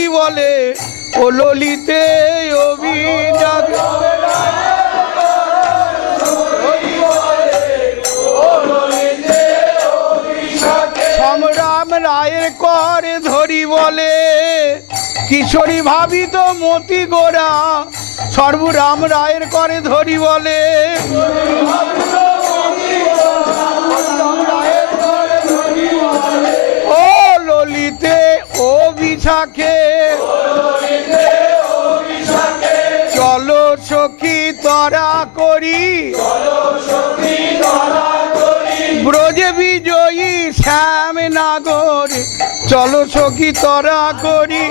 ধরি বলে ও ললিতে অভিযান। সংগ্রাম রায়ের করে ধরি বলে কিশোরী ভাবিত মতি গোরা। সর্বরাম রায়ের করে ধরি বলে ও ললিতে ও বিশাখে। চলো সখী তরা করি ব্রজে বিজয়ী শ্যাম নাগর। চলো সখী তরা করি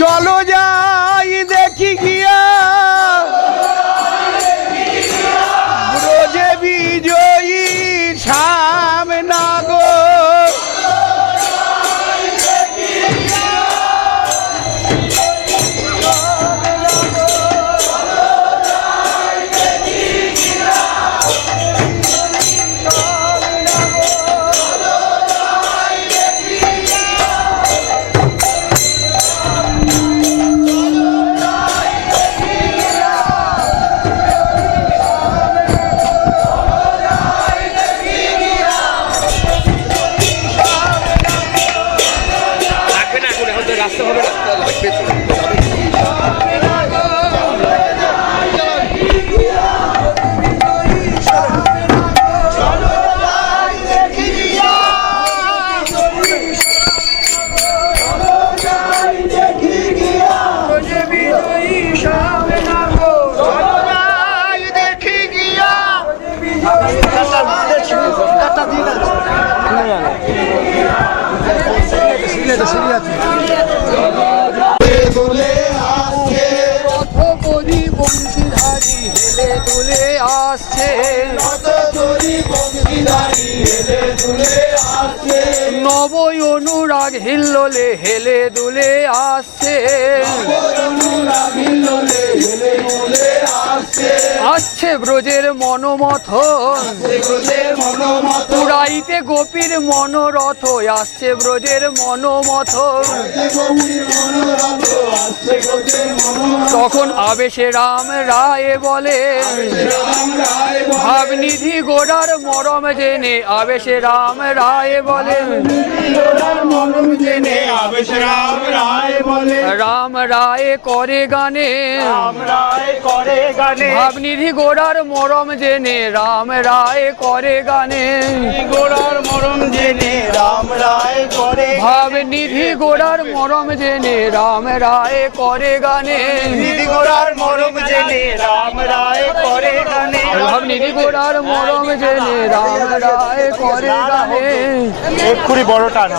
চলো যাই দেখি গিয়া ব্রজে বিজয়ী শ্যাম নাগর। নবই অনুরাগ হিল্লোলে হেলে দুলে আসছে। আসছে ব্রজের মনোমথন পুরাইতে গোপীর মনোরথ। আসছে ব্রজের মনোমথন তখন আবেশে রাম রায় বলে ভাবনিধি গোড়ার মরম জেনে। আবেশে রাম রায় বলে রাম রায় করে গানে ভাবনিধি গোড়ার মরম জেনে। রাম রায় করে গানে গোড়ার মরম জেনে রাম রায় করে ভাবনিধি গোড়ার মরম জেনে। রাম রায় করে গানে নিধি গোড়ার মরম জেনে রাম রায় করে গানে ভাবনিধি গোড়ার মরম জেনে। রাম রায় করে গানে এক্ষুনি বড় টান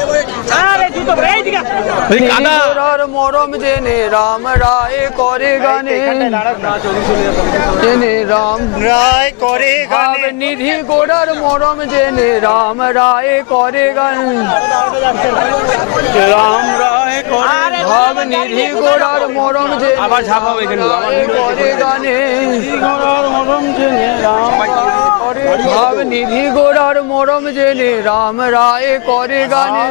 গোড়ার মরম জেনে। রাম রায় করে গানে জেনে। রাম রায় করে গানে নিধি গোড়ার মরম জেনে। রাম রায় করে গানে রাম রায় করে ভাব নিধি গোড়ার মরম জেনে। আবার ঝাপাও এখানে করে গানে গোড়ার মরম জেনে রাম ভাব নিধি গোড়ার মরম জেনে। রাম রায় করে গানে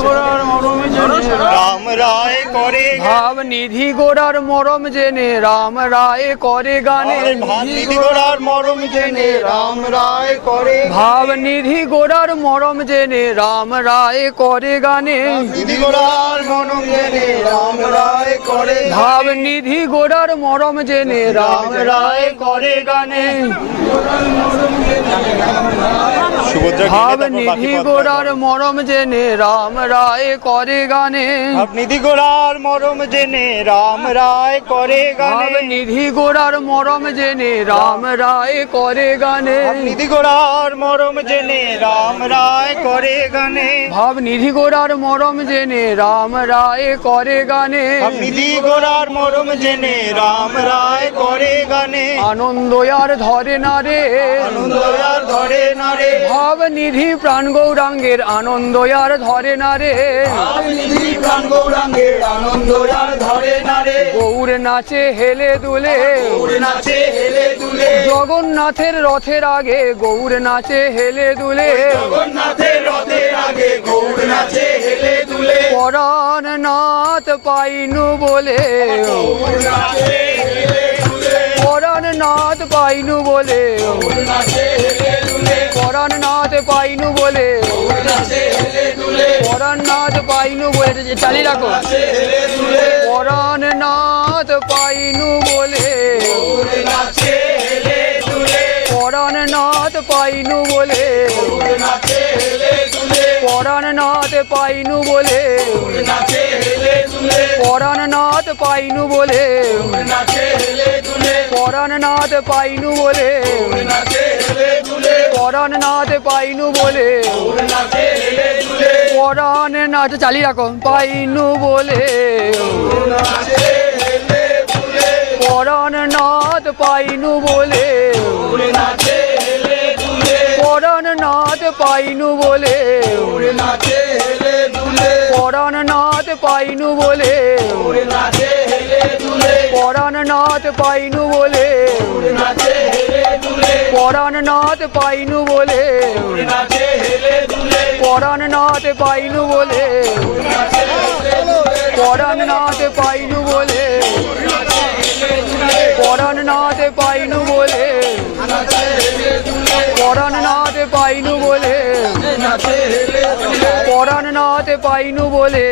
গোড়ার মরম জেনে রাম রায় করে ভাব নিধি গোড়ার মরম জেনে। রাম রায় করে গানে নিধি গোড়ার মরম জেনে রাম রায় করে ভাব নিধি গোড়ার মরম জেনে। রাম রায় করে গানে নিধি গোড়ার মরম জেনে রাম রায় করে ভাব নিধি গোড়ার মরম জেনে। রাম রায় করে গানে ভাব নিধি গোড়ার মরম জেনে। রাম রায় করে গানে নিধি গোড়ার মরম জেনে রাম রায় করে ভাব গানে নিধি গোড়ার মরম জেনে। রাম রায় করে গানে নিধি গোড়ার মরম জেনে রাম রায় করে গানে ভাব নিধি গোড়ার মরম জেনে। রাম রায় করে গানে নিধি গোরার মরম জেনে রাম রায় করে গানে আনন্দ আর ধরে না রে আনন্দ আর ধরে না রে ভাব নিধি প্রাণ গৌরাঙ্গের আনন্দ আর ধরে না রে নিধি প্রাণ গৌরাঙ্গের আনন্দ আর ধরে না রে গৌর নাচে হেলে দুলে গৌর নাচে হেলে দুলে জগন্নাথের রথের আগে গৌর নাচে হেলে দুলে জগন্নাথের রথের আগে গৌর নাচে হেলে দুলে পরাণ নাথ পাইনু বলে গৌর নাচে হেলে দুলে পরাণ নাথ পাইনু বলে গৌর নাচে হেলে দুলে পরাণ নাথ পাইনু বলে গৌর নাচে হেলে দুলে পরাণ নাথ পাইনু বলে চালিয়ে রাখো হেলে দুলে পরাণ নাথ পাইনু বলে গৌর নাচে হেলে দুলে পরাণ নাথ পাইনু বলে গৌর নাচে হেলে দুলে পরাণ নাথ পাইনু বলে নাচে হেলে দুলে পরাণ নাথ পাইনু বলে নাচে হেলে দুলে পরাণ নাথ পাইনু বলে নাচে হেলে দুলে পরাণ নাথ পাইনু বলে নাচে হেলে দুলে পরাণ নাথ চালিয়ে রাখো পাইনু বলে নাচে হেলে দুলে পরাণ নাথ পাইনু বলে নাচে হেলে দুলে পরাণ নাথ পাইনু বলে নাচে হেলে দুলে পরাণ নাথ পাইনু বলে নাচে হেলে দুলে পরাণ নাথ পাইনু বলে নাচে হেলে দুলে পরাণ নাথ পাইনু বলে নাচে হেলে দুলে পরাণ নাথ পাইনু বলে পরাণ নাথ পাইনু বলে পরাণ নাথ পাইনু বলে পরাণ নাথ পাইনু বলে পরাণ নাথ পাইনু বলে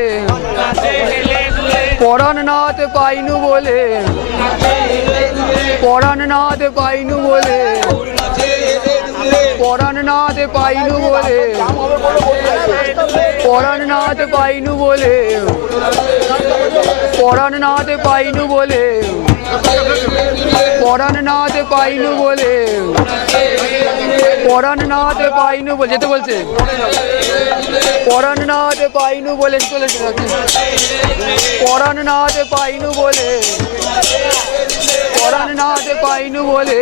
পরাণ নাথ পাইনু বলে পরাণ নাথ পাইনু বলে পরাণ নাথ পাইনু বলে পরাণ নাথ পাইনু বলে পরাণ নাথ পাইনু বলে পরাণ নাথ পাইনু বলে পরাণ নাথ পাইনু বলে যেতে বলছে পরাণ নাথ পাইনু বলে চলে পরাণ নাথ পাইনু বলে পরাণ নাথ পাইনু বলে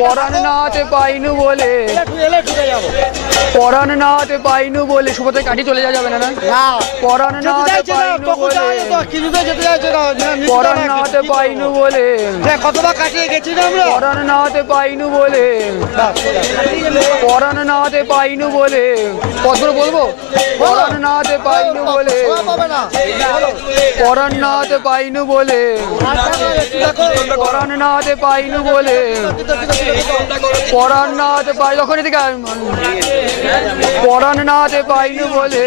পরাণ নাথ পাইনু বলে পরাণ নাথ পাইনু বলে সুভদ্রায় কাটি চলে যাওয়া যাবে না পরাণ নাথ পাইনু বলে পরাণ নাথ পাইনু বলে কতবার কাটিয়ে গেছি না আমরা পরাণ নাথ পাইনু বলে পরাণ নাথ পাইনু বলে কতগুলো বলবো পরাণ নাথ পাইনু বলে পরাণ নাথ পাইনু বলে পরাণ নাথ পাইনু বলে পরাণ নাথ পাই যখন এদিকে পরাণ নাথ পাইনু বলে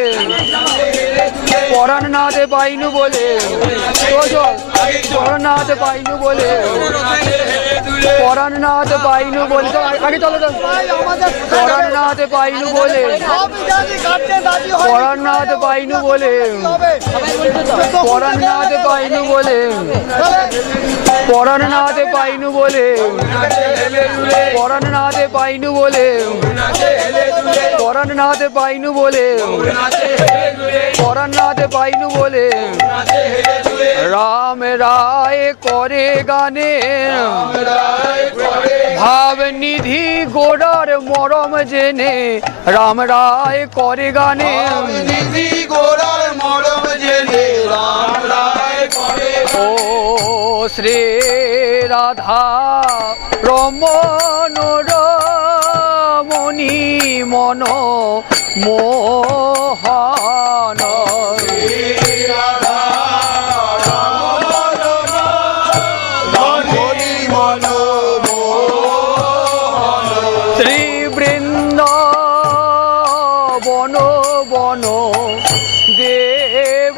পরাণ নাথ পাইনু বলে পরাণ নাথ পাইনু বলে পরাণ নাথ পাইনু বলে আগে চলো পরাণ নাথ পাইনু বলে পরাণ নাথ পাইনু বলে পরাণ নাথ পাইনু বলে পরাণ নাথ পাইনু বলে পরাণ নাথ পাইনু বলে পরাণ নাথ পাইনু বলে পরাণ নাথ পাইনু বলে রাম রায় করে গানে ভাব নিধি গোড়ার মরম জেনে রাম রায় করে গানে নিধি গোরার মরম জেনে রাম রায় করে ও শ্রী রাধা রমণ রমণী মন মোহন শ্রী বৃন্দাবন বন দেব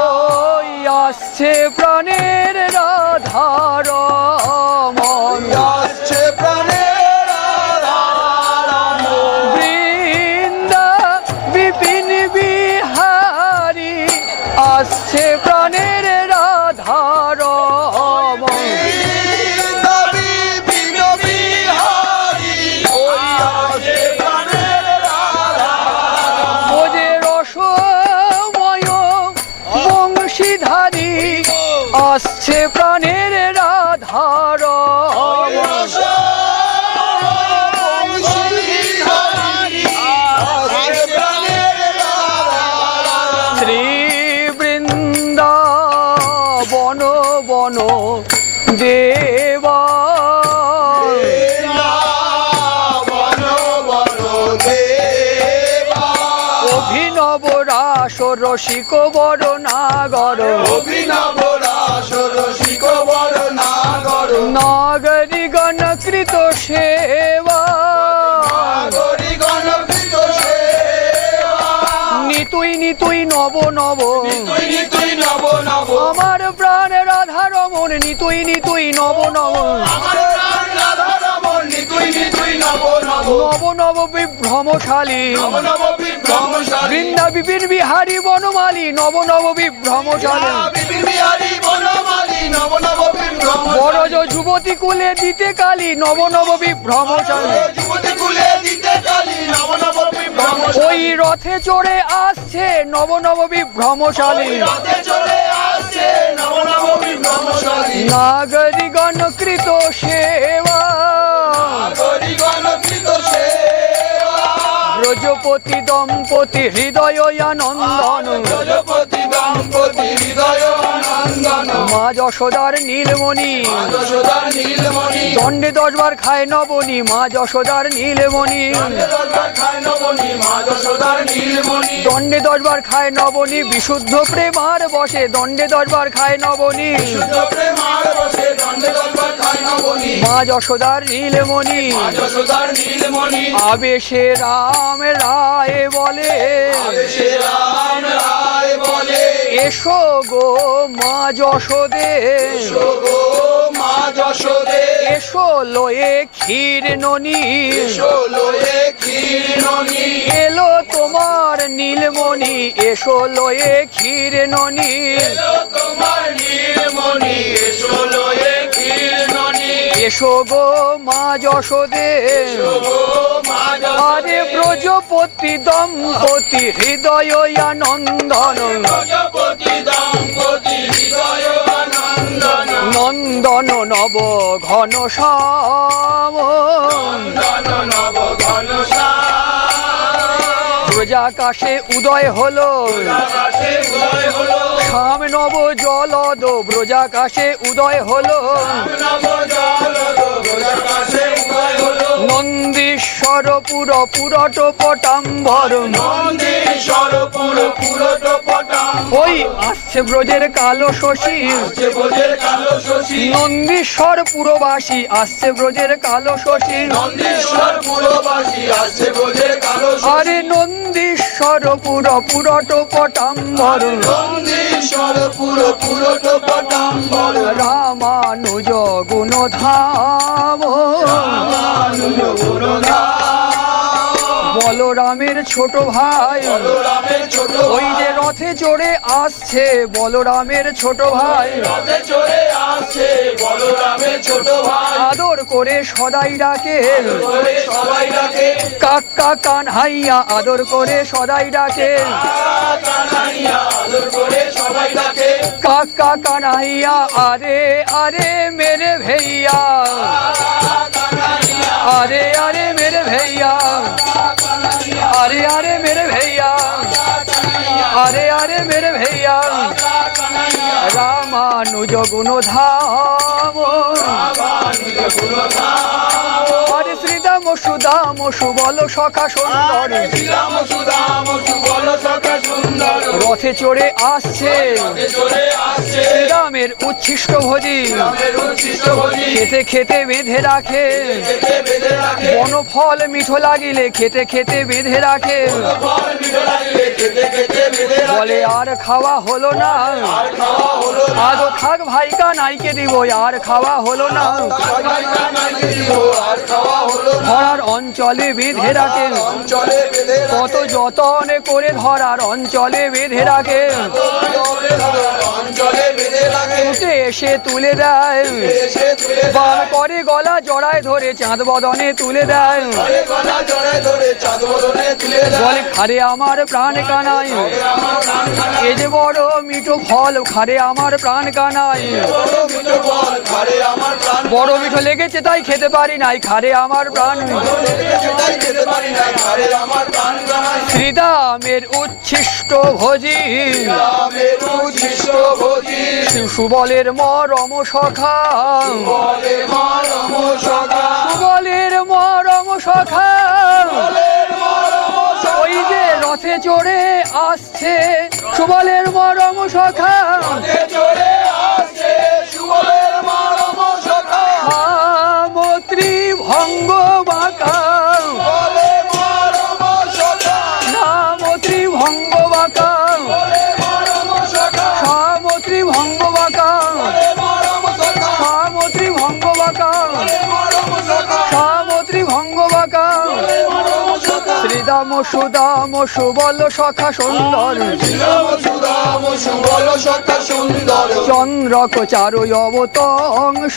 ওই আসছে প্রাণের রাধার মন বৃন্দা বিপিন বিহারী আসছে প্রাণের রাধার মন দেবা অভিনব রাস রসিক বড় নাগর নাগরী গণকৃত সেবা নিতুই নিতুই নব নব আমার প্রাণ রাধা রমন নিতুই নিতুই নব নব নব নব বিভ্রমশালী বৃন্দা বিপিন বিহারী বনমালী নব নব বিভ্রমশালী বড়জ যুবতী কুলে দিতে কালী নব নব বিভ্রমশালী ওই রথে চড়ে আসছে নব নব বিভ্রমশালী নাগরী গণকৃত সেবা ব্রজপতি দম্পতি হৃদয় আনন্দন মা যশোদার নীলমণি দণ্ডে 10 বার খায় নবনী মা যশোদার নীলমণি দণ্ডে 10 বার খায় নবনী বিশুদ্ধ প্রেমার বসে দণ্ডে 10 বার খায় নবনী মা যশোদার নীলমণি আবেশে রাম রায় বলে এসো গো মা যশোদে এসো লয়ে ক্ষীর ননি এলো তোমার নীলমণি এসো লয়ে ক্ষীর ননি এসো গো মা যশোদে আরে ব্রজপতি দম্পতি হৃদয় আনন্দন নন্দন নব ঘন শ্যাম ব্রজাকাশে উদয় হলো শ্যাম নব জলদ ব্রজাকাশে উদয় হলো নন্দীশ্বর পুর পুরট পটাম্বর ওই আসছে ব্রজের কালো শশী নন্দীশ্বর পুরবাসী আসছে ব্রজের কালো শশী আরে নন্দীশ্বর পুর পুরট পটাম্বর রামানুজ গুণধাম বলরামের ছোট ভাই ওই যে রথে চড়ে আসছে বলরামের ছোট ভাই আদর করে সদাই ডাকে কাকা কানহাইয়া আদর করে সদাই ডাকে কাকা কানহাইয়া আরে আরে মেরে ভैया আরে আরে মেরে भैया अरे अरे मेरे भैया अरे अरे मेरे भैया रामानुज गुणधाम अरे श्रीदाम सुदाम सुबल सखा सुंदर রথে চড়ে আসছে শ্রীরামের উচ্ছিষ্ট ভোজি খেতে খেতে বেঁধে রাখে বনফল মিঠো লাগিলে খেতে খেতে বেঁধে রাখে বলে আর খাওয়া হলো না আজও থাক ভাই কানাইকে দিব আর খাওয়া হলো না ধরার অঞ্চলে বেঁধে রাখে কত যতনে করে ধরার অঞ্চলে বেঁধে রাখে উঠে এসে তুলে দেয় বার করে গলা জড়ায় ধরে চাঁদ বদনে তুলে দেয় বলে খারে আমার প্রাণ কানাই এ যে বড় মিঠো ফল খারে আমার প্রাণ কানাই বড় মিঠো লেগেছে তাই খেতে পারি নাই খারে আমার প্রাণ। শ্রীদামের উচ্ছিষ্ট ভোজি সুবলের মরম সখা, সুবলের মরম সখা, ওই যে রথে চড়ে আসছে সুবলের মরম সখা। সামত্রী ভঙ্গ বাঁকা, সামত্রী ভঙ্গ বাঁকা, সামত্রী ভঙ্গ বাঁকা, সামত্রী ভঙ্গ বাঁকা, সামত্রী ভঙ্গ বাঁকা। শ্রীদাম সুদাম সুবল সখা সুন্দর, চন্দ্রক চারু অবতংশ,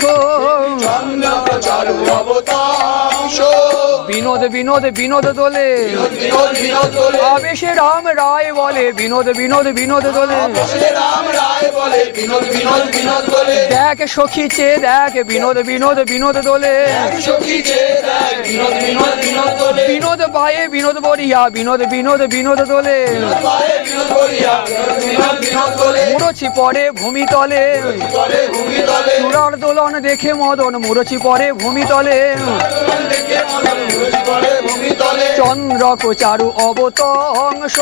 বিনোদ বিনোদ বিনোদ দোলে, আবেশে রাম রায় বলে বিনোদ বিনোদ বিনোদ দোলে। দেখ সখী চে দেখ বিনোদ বিনোদ বিনোদ দোলে, বিনোদ বায়ে বিনোদ বরিয়া বিনোদ বিনোদ বিনোদ দোলে। মুরছি পরে ভূমি তলে, চূড়ার দোলন দেখে মদন মুরছি পরে ভূমি তলে। চন্দ্রক চারু অবতংশ,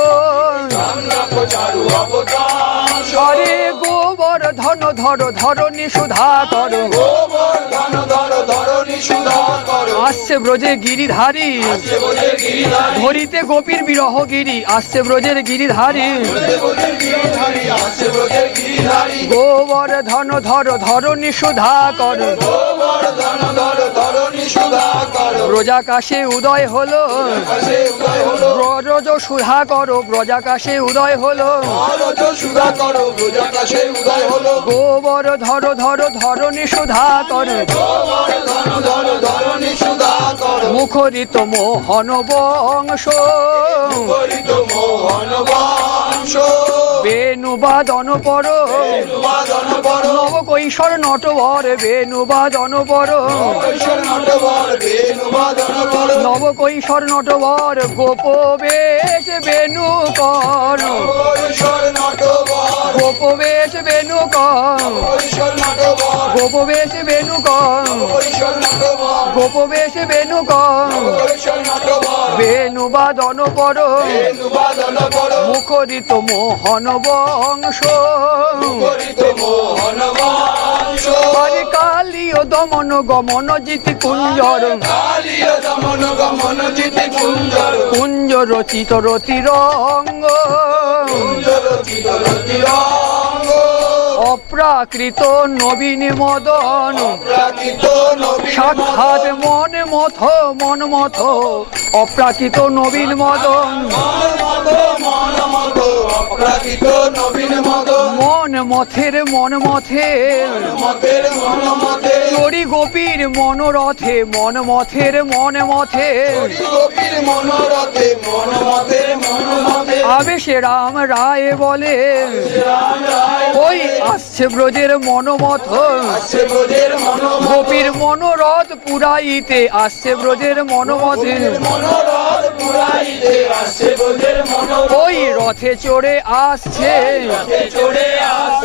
হরে গোবর্ধন ধর ধরণী সুধা কর, আসছে ব্রজে গিরিধারী, ধরিতে গোপীর বিরহ গিরি, আসছে ব্রজের গিরিধারী। গোবর্ধন ধর ধরণী সুধা কর, ব্রজাকাশে উদয় হলো, ব্রজ সুধা করো ব্রজাকাশে উদয় হলো। গোবর্ধন ধর ধরণী সুধা কর, মুখরিত মোহন বংশ, বেণুবাদন পর, নব কৈশোর নটবর বেণুবাদন পর, নব কৈশোর নটবর গোপ বেশ বেণু কর, গোপ বেশ বেণু কর, গোপ বেশ বেণু কর, গোপ বেশ বেণু কর, বেণুবাদন পর, মুখরিত মোহন বংশ। হরে কালীয় দমন গমন জিতি কুঞ্জর, কুঞ্জ রচিত রতিরঙ্গ, অপ্রাকৃত নবীন মদন, সাক্ষাৎ মন মথ মন মথ, অপ্রাকৃত নবীন মদন, মন মথের মন মথের, চরি গোপীর মনোরথে মন মথের মন মথের, আবেশে রাম রায় বলে, ওই আসছে ব্রজের মনোমথ, গোপীর মনোরথ পুরাইতে আসছে ব্রজের মনোমথে। ওই রথে চড়ে আসছে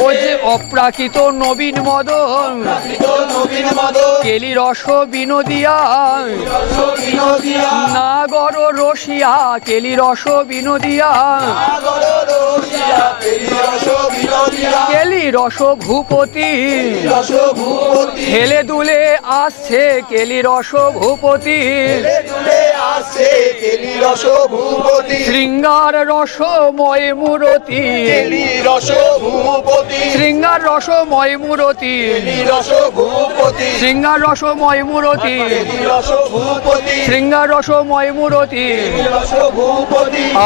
ও যে অপ্রাকৃত নবীন মদন, কেলি রস বিনোদিয়া, নাগর রসিয়া কেলি রস বিনোদিয়া, কেলি রস ভূপতি, হেলে দুলে আসছে কেলি রস ভূপতি, শৃঙ্গার রসময় মূরতি, শৃঙ্গার রসময় মূরতি, শৃঙ্গার রসময় মূরতি, শৃঙ্গার রসময় মূরতি।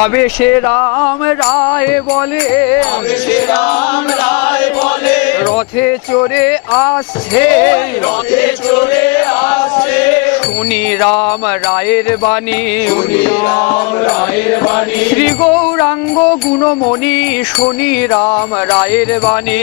আবেশে রাম রায় বলে, রথে চড়ে আসছে, শুনি রাম রায়ের বাণী, শ্রী গৌরাঙ্গ গুণমণি শুনি রাম রায়ের বাণী,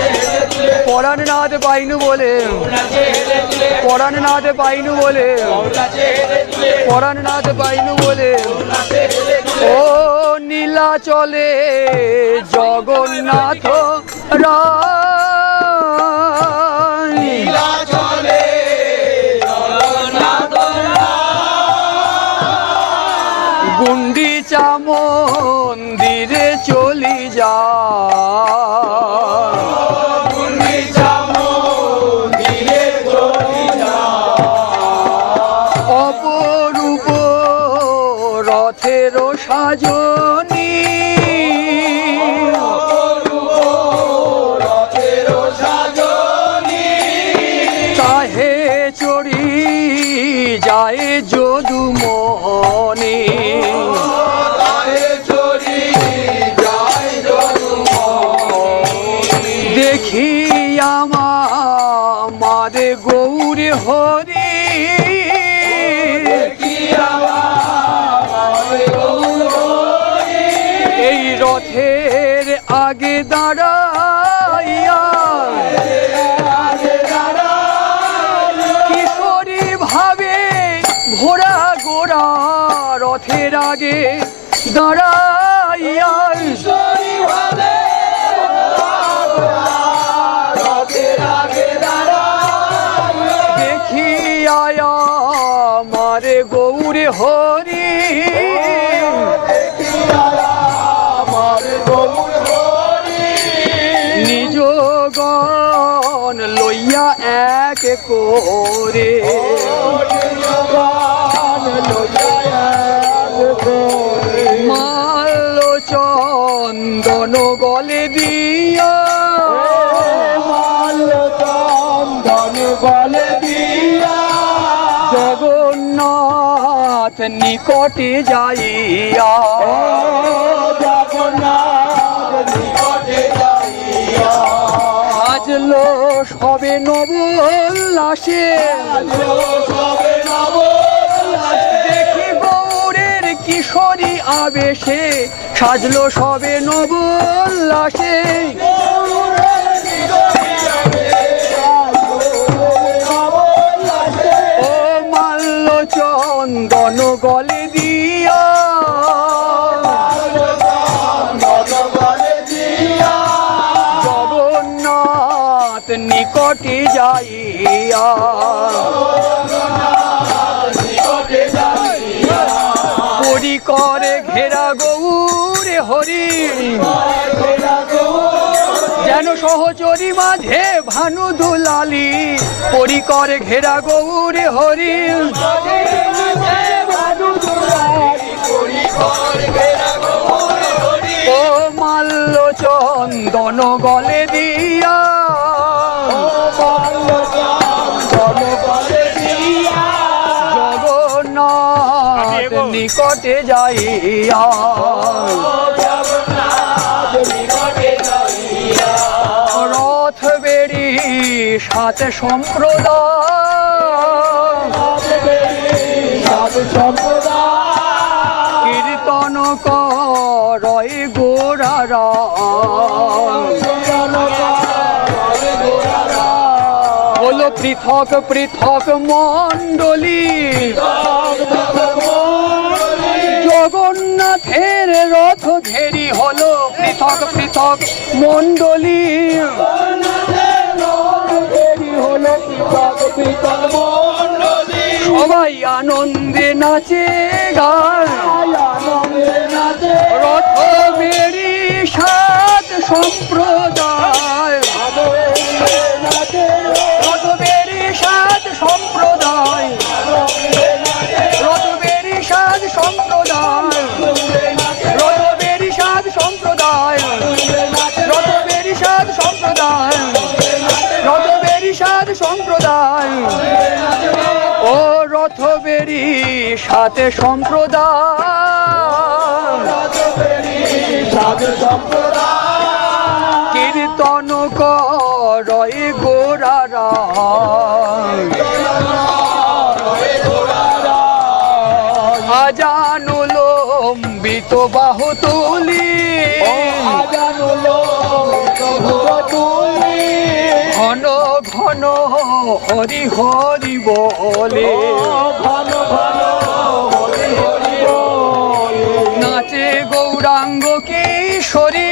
পরাণ নাথ পাইনু বলে, পরাণ নাথ পাইনু বলে, পরাণ নাথ পাইনু বলে, ও নীলাচলে জগন্নাথ রায়, নীলাচলে জগন্নাথ গুন্ডিচা মন্দিরে চলি যা, গুন্ডিচা মন্দিরে চলি যা, অপরূপ রথের সাজনী, রথের সাজনী, তাহে চড়ি যায় যদুমণি, তাহে চড়ি যায় যদুমণি, দেখি আমার গৌর হরি, দেখি আমার গৌর হরি, এই রথের আগে দাঁড়াইয়া কিশোরী ভাবে ঘোড়া গোড়া রথের আগে দাঁড়াইয়া, কিশোরী ভাবে রথের আগে দাঁড়াইয়া, দেখি আয়া মারে গৌর হরি, দেখি আমার গৌর হরি, নিজ গণ লইয়া এক করে, জগন লইয়া এক করে, মাল্য চন্দন গলে দিয়া, মাল্য চন্দন গলে দিয়া, জগন্নাথ নিকটে যাইয়া, জগন্নাথ নিকটে যাইয়া, সাজলো সবে নবোল্লাসে, সবে নবোল্লাসে, দেখি গৌরের কিশোরী আবেশে, সাজলো সবে নবোল্লাসে, ও মাল্য চন্দন গলে দিয়া, জগন্নাথ নিকটে যাইয়া, পরি করে ঘেরা গৌরে হরি, যেন সহচরী মাঝে ভানু দুলালি, পরি করে ঘেরা গৌরে হরি, ও মাল্য চন্দন গলে দিয়া, জগন্নাথ নিকটে যাইয়া, রথ বেড়ি সাথে সম্প্রদায়, কীর্তন করয় গোড়ারা, হলো পৃথক পৃথক মণ্ডলী, জগন্নাথের রথ ঘেরি হলো পৃথক পৃথক মণ্ডলী, সবাই আনন্দে নাচে গায়, রথ বেড়ি সাত সম্প্রদায়, রথ বেড়ি সাত সম্প্রদায়, রথ বেড়ি সাত সম্প্রদায়, রথ বেড়ি সাত সম্প্রদায়, রথ বেড়ি সাত সম্প্রদায়, রথ বেড়ি সাত সম্প্রদায়, ও রথ বেড়ি সাথে সম্প্রদায়, কীর্তন করয় গোড়ারা, আজানুলম্বিত বাহু তুলি, হরি হরি বলে ঘন ঘন হরি হরি বলে নাচে গৌরাঙ্গ কিশোরী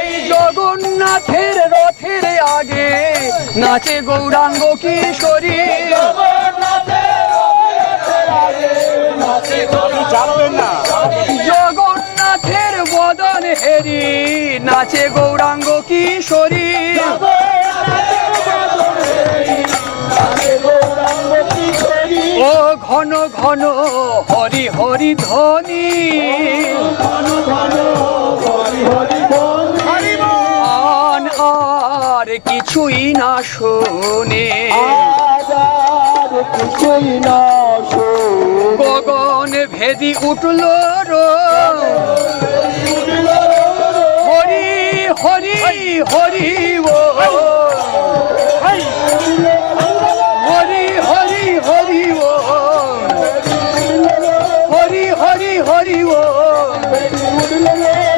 এই জগন্নাথের রথের আগে নাচে গৌরাঙ্গ কিশোরী জানবেন না জগন্নাথের বদন হেরি নাচে গৌরাঙ্গ কিশোরী ও ঘন ঘন হরি হরি ধ্বনি আন আর কিছুই না শোনে গগন ভেদি উঠল হরি হরি হরি ও হরি হরি হরি ও হরি হরি হরি ও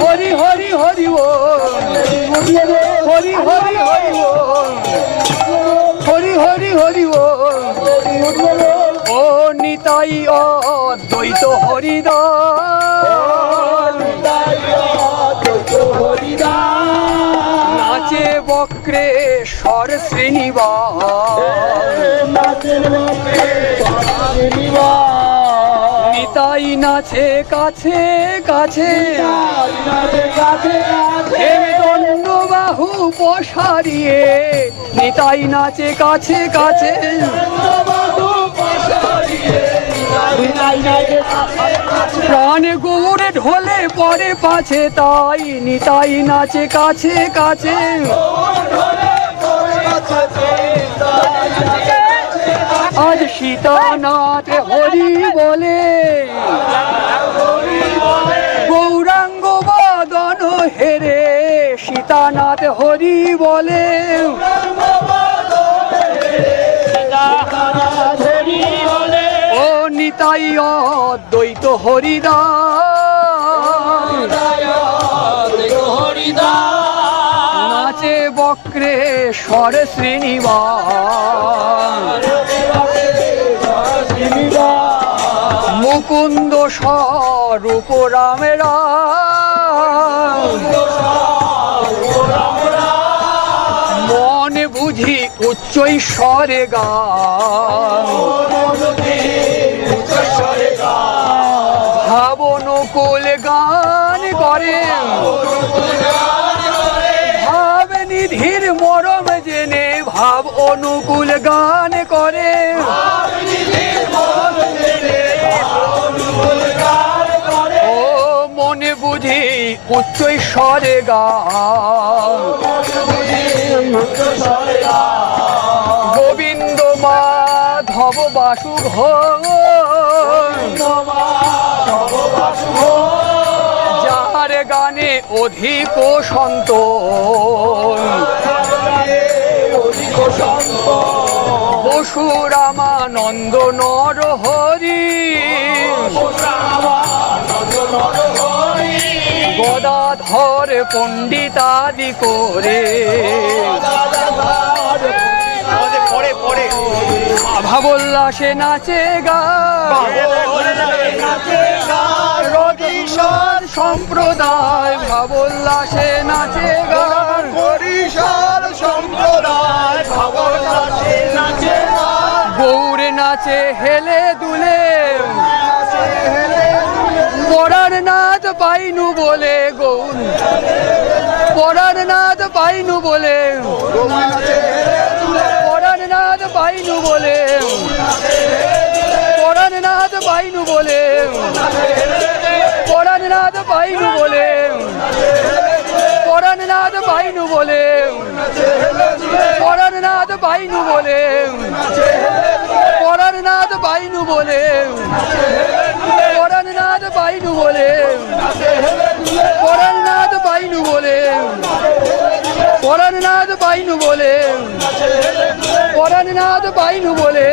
হরি হরি হরি ও হরি হরি হরি ও হরি হরি হরি ও ও নিতাই অদ্বৈত হরিদাস নাচে বক্রেশ্বর শ্রীনিবাস নিতাই নাচে কাছে কাছে দণ্ড বাহু প্রসারিয়ে নিতাই নাচে কাছে কাছে প্রাণ গৌড়ে ঢোলে পরে পাছে তাই নিতাই নাচে কাছে কাছে আজ সীতানাথ হরি বলে গৌরাঙ্গ বদন হেরে সীতানাথ হরি বলে ও নিতাই অদ্বৈত হরিদাস নাচে বক্রেশ্বর শ্রীনিবাস মুকুন্দ স্বরূপ রামেরা মন বুঝি উচ্চ ঈশ্বরে গান ভাবনুকুল গান করে ভাব নিধির মরম জেনে ভাব অনুকূল গান করে ও মনে বুঝি উচ্চ ঈশ্বরে গান গোবিন্দ মাধব বাসু যার গানে অধিক সন্তোষ বসু রামানন্দ নর হরি গদাধর পণ্ডিতাদি করে পরে পরে ভাবোল্লাসে নাচে গা রবিশাল সম্প্রদায় ভাবোল্লাসে নাচে গা হরিশাল সম্প্রদায় ভগবাসে নাচে গৌরে নাচে হেলে দুলে পরার নাচ পাইনু বলে গৌর পরার নাচ পাইনু বলে পরার নাচ পাইনু বলে পরার নাচ পাইনু বলে পরার নাচ পাইনু বলে পরার নাচ পাইনু বলে পরার নাচ পাইনু বলে পরার নাচ পাইনু বলে পরার নাচ পাইনু বলে পরার নাচ পাইনু বলে পরার নাচ পাইনু বলে পরার নাচ পাইনু বলে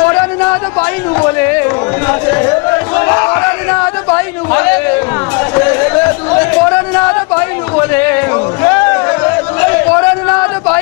পরার নাচ পাইনু বলে পরার নাচ পাইনু বলে পরার নাচ পাইনু বলে পরার নাচ পাইনু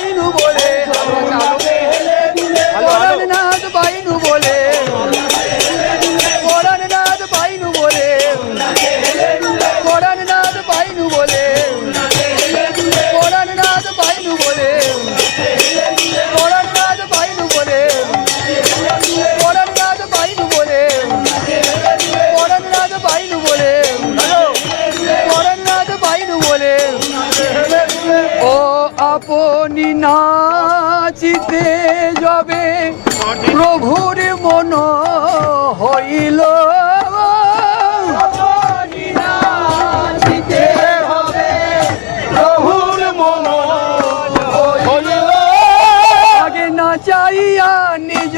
বাইনু বলে পরাণনাথ বাইনু বলে পরাণনাথ বাইনু বলে পরাণনাথ বাইনু বলে পরাণনাথ বাইনু বলে পরাণনাথ বাইনু বলে পরাণনাথ বাইনু বলে পরাণনাথ বাইনু বলে পরাণনাথ বাইনু বলে ও আপনি নাচিতে যাবে প্রভুর মন হইল প্রভুর মন হইল আগে নাচাইয়া নিজ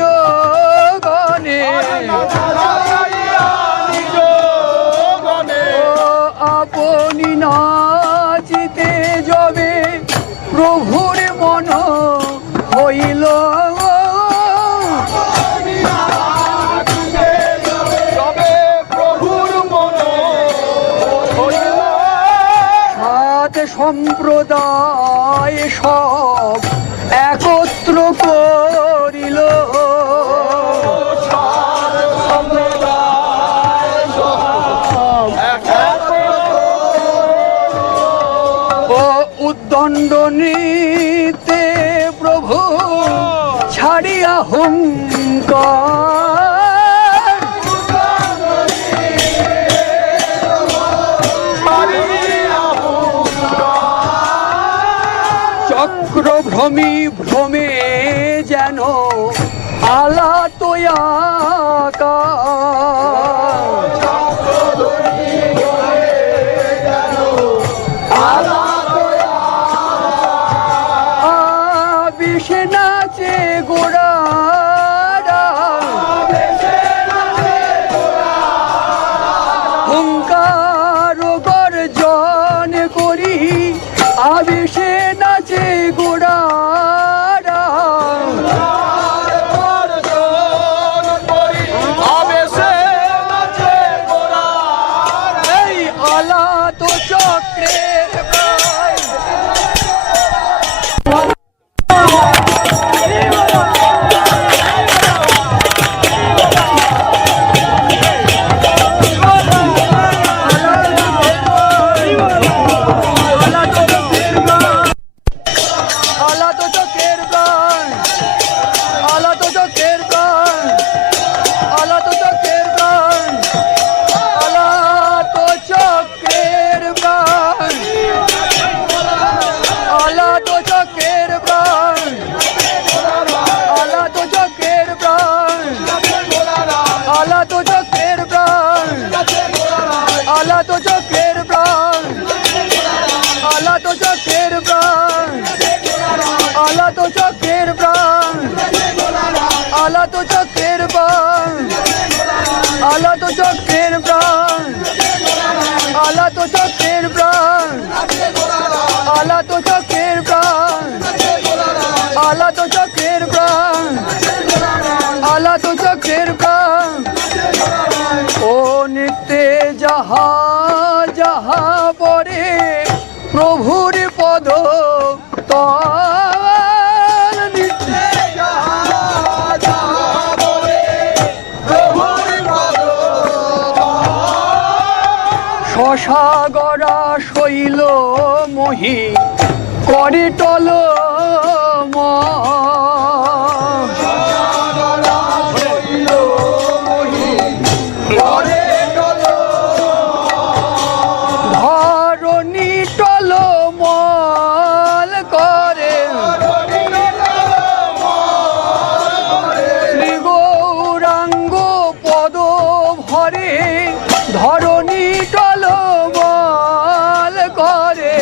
গনে নিজ গণে ও আপনি নাচিতে যাবে প্রভুর মন হইল তবে প্রভুর মন হইল সাত সম্প্রদায় সব একত্র করিল ও উদ্দণ্ডনীতে প্রভু ছাড়িয়া হুঙ্কার চক্র ভ্রমি ভ্রমে যেন আলা তোয়াকা বিশে নাচে গোড়ারা হুঙ্কার গর্জন করি আবিষে নাচে গোড়ারা আবেশে নাচে গোরা এই আলা তো চক্রের প্রায় আলা তো চক্রের প্রাণ আলা তো চক্রের প্রাণ আলা তো চক্রের প্রাণ আলা তো চক্রের প্রাণ আলা তো চক্রের প্রাণ আলা তো চক্রের প্রাণ আলা তো চক্রের প্রাণ আলা তো চক্রের প্রাণ আলা তো চক্রের প্রাণ আলা তো চক্রের প্রাণ আলা তো চক্রের প্রাণ আলা তো চক্রের প্রাণ আলা তো চক্রের প্রাণ আলা তো চক্রের প্রাণ আলা তো চক্রের প্রাণ আলা তো চক্রের প্রাণ ও নিত্যে যাহা যাহা পরে প্রভুর পদ তার নিত্যে শশাগরা শৈল মহি করে টল ধরণী টল মল করে শ্রী গৌরাঙ্গ পদ ভরে ধরণী টল মল করে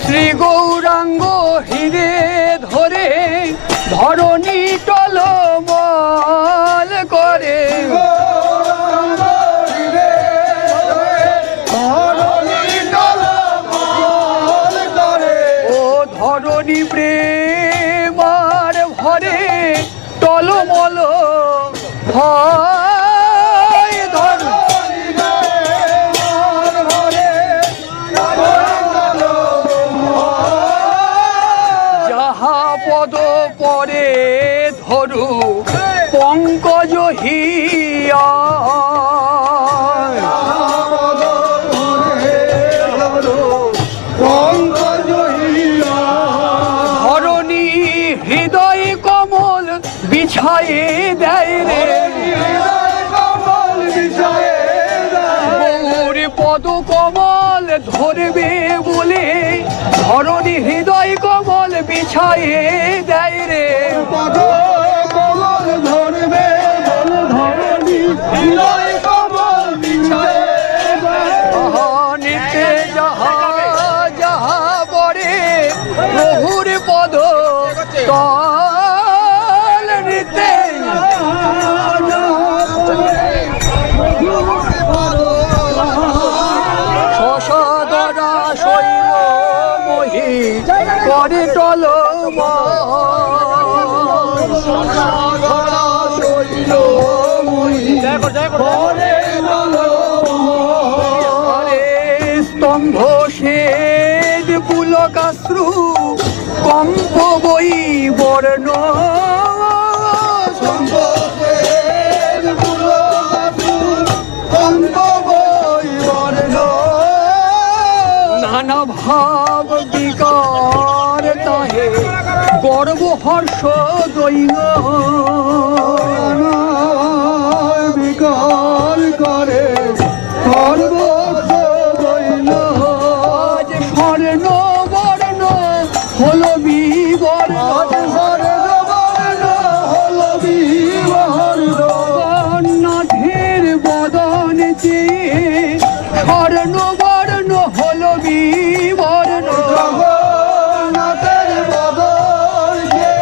শ্রী গৌরাঙ্গ হিরে ধরে ধরণী টল মল করে ও ধরণী প্রেমার ভরে টলমল হয় ধর ধরবে বলে ধরণী হৃদয় কমল বিছায়ে দেয় রে। পদ কমল ধরবে বলে ধরণী হৃদয় কমল বিছায়ে দেয়। নিতে যাহা যাহা বরে প্রভুর পদ তল নিতে শশধরা শৈল মহি করে টল স্তম্ভ শ্বেত পুলকাশ্রু কম্প বই বর্ণ নানা ভাব বিকার তাহে গর্ব হর্ষ দৈন বিকার করে সর্বস্ব দৈন। আজ স্বর্ণ বর্ণ হলো বিবর্ণ নাথের বদন চেয়ে স্বর্ণ বর্ণ হলো বিবর্ণ জগন্নাথের বদন যে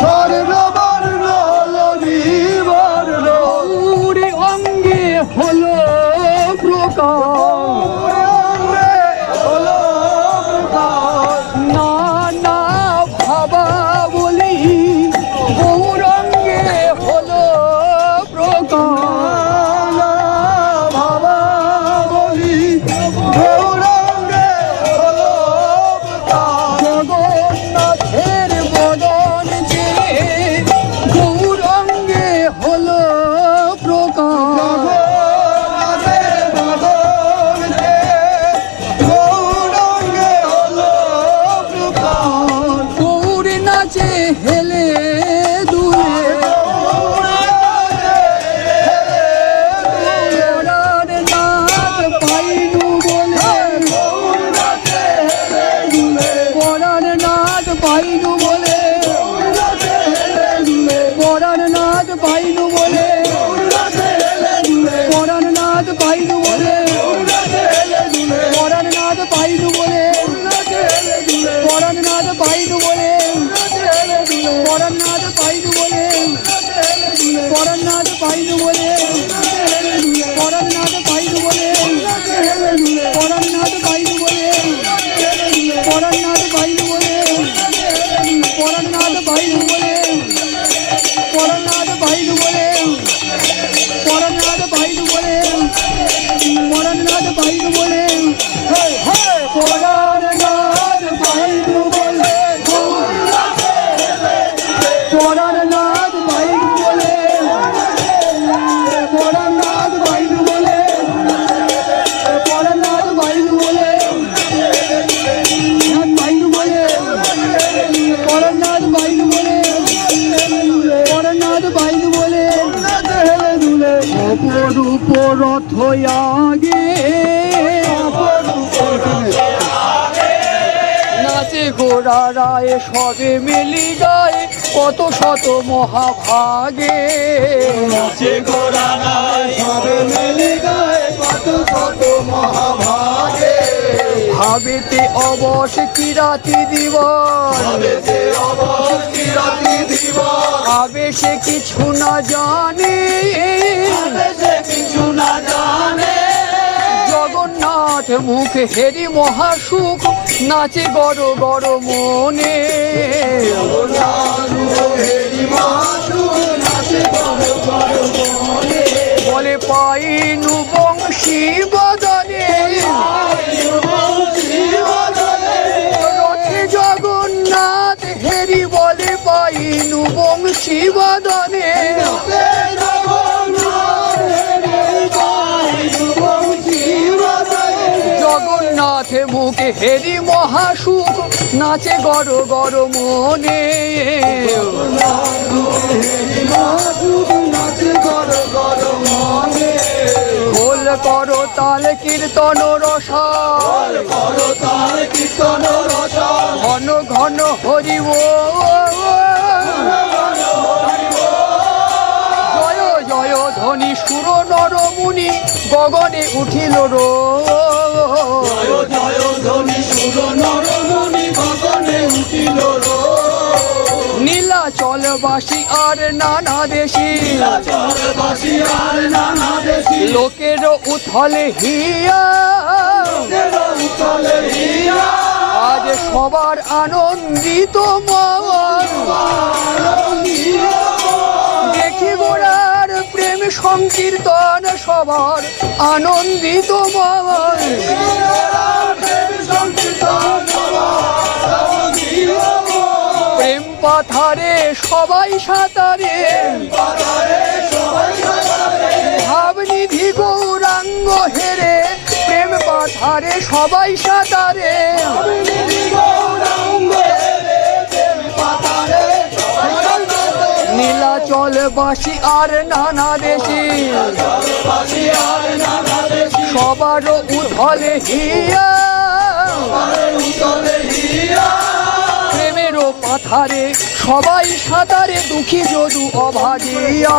স্বর্ণবর্ণ হলো বিবর্ণ। গৌরী অঙ্গে হলো প্রকাশ নানা ভাবা বলি গৌরঙ্গে হলো প্রকাশ ভাবা বলি গৌরাঙ্গে হলো জগন্নাথের বদন যে গৌরঙ্গে হলো প্রকাশ জগন্নাথের বদন যে গৌরাঙ্গে হলো প্রকাশ। গৌরী নাচে হেলে দুলে পরার নাচ পাইনু বলে পরার নাচ পাইনু বলে পরার নাচ পাইনু বলে পরার নাচ পাইনু বলে পরার নাচ পাইনু বলে পরার নাচ পাইনু বলে পরার নাচ পাইনু বলে পরার নাচ পাইনু বলে পরার নাচ পাইনু বলে পরার নাচ পাইনু বলে পরার নাচ পাইনু বলে পরার নাচ পাইনু বলে পরার নাচ পাইনু বলে পরার নাচ পাইনু বলে পরার নাচ পাইনু বলে পরার নাচ পাইনু বলে পরার নাচ পাইনু বলে পরার নাচ পাইনু বলে পরার নাচ পাইনু বলে নাচ পাইনু বলে পরার নাচ পাইনু বলে পরার নাচ পাইনু বলে অপরূপ রথ আগে নাচে গোড়া রায় সবে মিলি গায়ে কত শত মহাভাগে নাচে গোরা নাই সবে মিলে গায়ে কত কত মহাভাগে। ভাবেতে অবশ কিরাতি দিবস ভাবেতে অবশ কিরাতি দিবস। আবেশে কিছু না জানে সে কিছু না জানে জগন্নাথ মুখ হেরি মহাসুখ নাচে গড় গড় মনে বলে পাইনু বংশী বদনে রথে জগন্নাথ হেরি বলে পাইনু বংশী বদনে জগন্নাথে মুখে হেরি মহাসুখ নাচে গড় গড় মনে নাচে গড় গড় মনে। খোল করো তাল কীর্তন রসাল, ঘন ঘন হরি বল, জয় জয় ধ্বনি সুর নর মুনি গগনে উঠিল রো, নীলাচলবাসী আর নানা দেশি, লোকের উথলে হিয়া, আজ সবার আনন্দিত মন, দেখি গোড়ার প্রেম সংকীর্তন সবার আনন্দিত মন, প্রেম পাথারে সবাই সাঁতারে, ভাবনিধি গৌরাঙ্গ হেরে, প্রেম পাথারে সবাই সাঁতারে, নীলাচলবাসী আর নানা দেশি, সবার উথলে হিয়া, প্রেমেরও পাথারে সবাই সাঁতারে, দুঃখী যদু অভাগিয়া,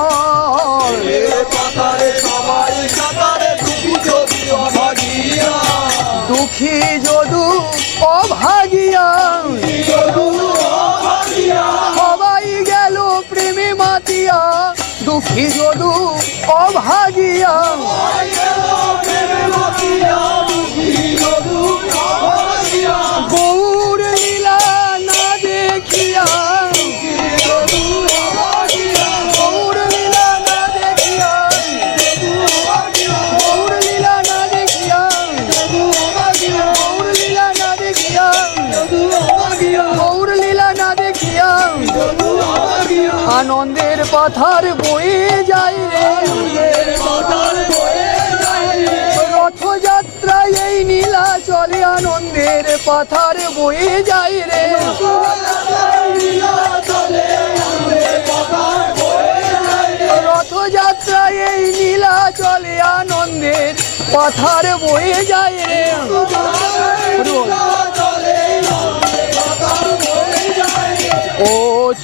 দুঃখী যদু অভাগিয়া, সবাই গেল প্রেমে মাতিয়া, দুঃখী যদু অভাগিয়া, গৌর লীলা না দেখিয়া, গৌর লীলা না দেখিয়া, গৌর লীলা না দেখিয়া, গৌর লীলা না দেখিয়া, গৌর লীলা না দেখিয়া, আনন্দের পাথার বয়ে যায় রে, রথযাত্রায় এই নীলাচলে আনন্দের পাথার বয়ে যায় রে, রথযাত্রায় এই নীলাচলে আনন্দের পাথার বয়ে যায় রে, ও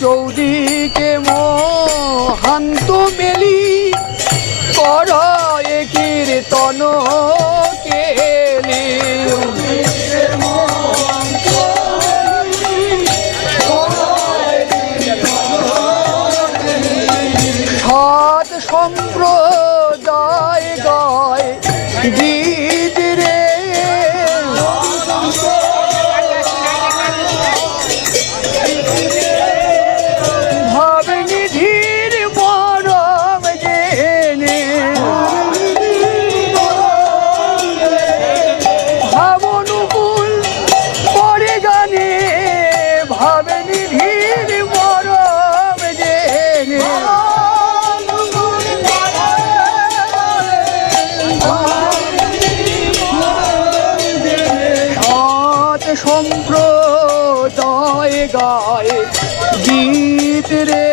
চৌদিকে মহান্ত মেলি কর এ কীর্তন কেলি, সাত সম্প্রদায় গায় গীত রে, ভাবনিধির মরম জেনে, ভাবনুকুল পরে গানে, ভাবনিধির মরম জেনে, সাত সম্প্রদায় গায় গীত রে,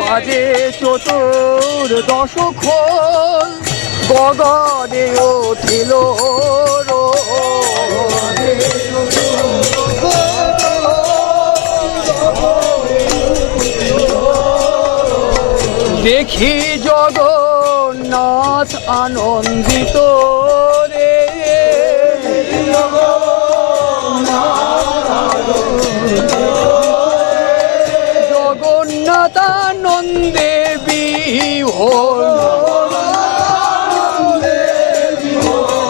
বাজে চতুর্দশ খোল, গগনে উঠিল রো, দেখি জগন্নাথ আনন্দিত রে, জগন্নাথ আনন্দে বিভোর,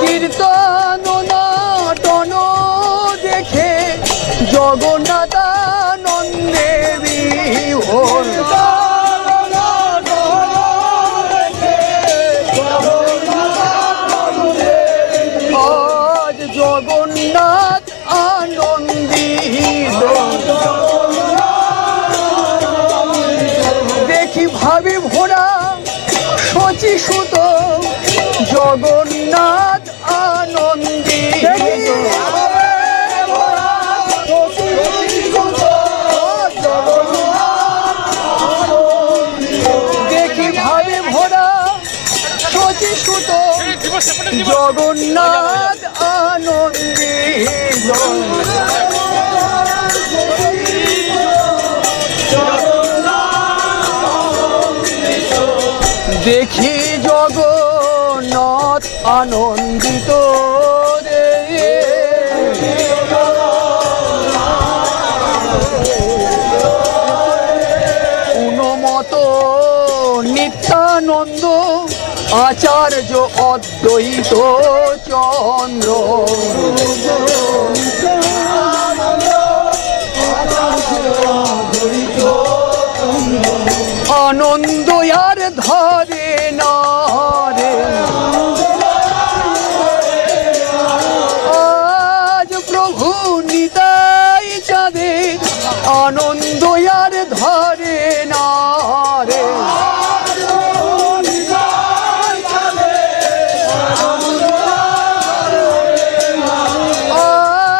কীর্তন নাটন দেখে জগন্নাথ আনন্দে বিভোর, আজ জগন্নাথ আনন্দিত, দেখি ভাবে ভোরা শচী সুত, জগন্নাথ আনন্দিত, জগন্নাথ আনন্দিত দেখি জগন্নাথ আনন্দিত রে উনমত নিত্যানন্দ আচার্য অদ্বৈত চন্দ্র আনন্দ আর ধরে না রে আজ প্রভু নিতাই চাঁদের আনন্দ আর ধরে না রে